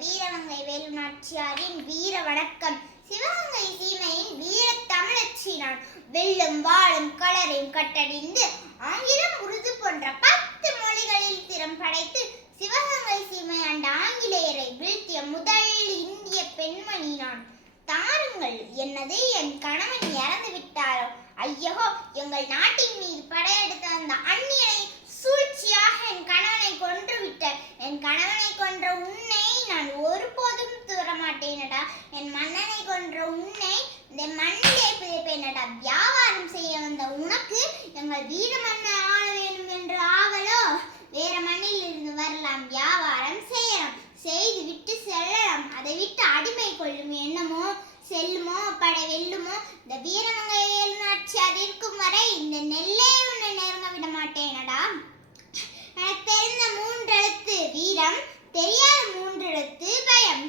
வீரமங்கை வேலுநாச்சியாரின் வீர வணக்கம். சிவகங்கை சீமையின் வீர தமிழச்சி நான். வெள்ளும் வாழும் கலரையும் கட்டடிந்து ஆங்கிலம் உருது போன்ற 10 மொழிகளில் திறம் படைத்து சிவகங்கை சீமை ஆண்ட ஆங்கிலேயரை வீழ்த்திய முதல் இந்திய பெண்மணி நான். தாருங்கள், என்னது என் கணவன் இறந்து விட்டாரோ, ஐயோ, எங்கள் நாட்டின் மீது படையெடுத்த அந்த அந்நியனை சூழ்ச்சியாக என் கணவனை கொன்று விட்ட என் கணவனை கொன்ற உன்னை நான் ஒருபோதும் தூரமாட்டேனடா. என் மன்னனை கொன்ற உன்னை இந்த மண்ணிலே பிழைப்பேனடா. வியாபாரம் செய்ய வந்த உனக்கு எங்கள் வீர மன்ன ஆள வேண்டும் என்ற ஆவலோ? வேற மண்ணில் இருந்து வரலாம், வியாபாரம் செய்யலாம், செய்து விட்டு செல்லலாம். அதை விட்டு அடிமை கொள்ளும் எண்ணமோ செல்லுமோ படை வெல்லுமோ? இந்த வீரமங்கை வேலுநாச்சியார் இருக்கும் வரை இந்த நெல்லை உன்னை நெருங்க விட மாட்டேனடா. எனக்கு தெரிந்த 3 எழுத்து வீரம், தெரியாத 3 எழுத்து பயம்.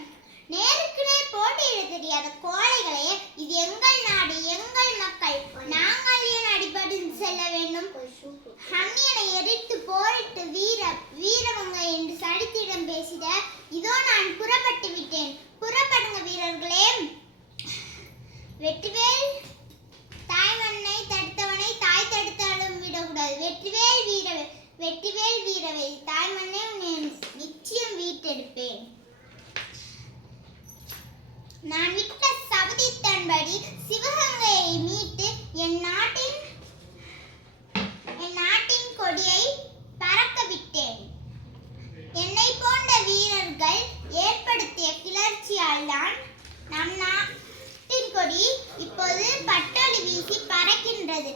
நேருக்கு நேர் போட்டியிட தெரியாத கோழைகளே, இது எங்கள் நாடு, எங்கள் மக்கள், நாங்கள் ஏன் அடிபட்டு செல்ல வேண்டும்? அந்நியனை எதிர்த்து போரிட்டு வீரமங்கை என்று சரித்திரம் பேசிட இதோ நான் புறப்பட்டு விட்டேன். புறப்படுங்க வீரர்களே. வெற்றிவேல் தாய்மண்ணை தடுத்தவனை தாய் தடுத்தாலும் விடக்கூடாது. வெற்றிவேல் வீரவே, வெற்றிவேல் வீரவே, தாய்மண்ணை நிச்சயம் வீட்டெடுப்பேன். நான் விட்ட சபதத்தின்படி சிவகங்கையை மீட்டு என் நாட்டின் கொடியை பறக்க விட்டேன். என்னை போன்ற வீரர்கள் ஏற்படுத்திய கிளர்ச்சியால் தான் நம் நாட்டின் கொடி இப்போது பட்டொலி வீசி பறக்கின்றது.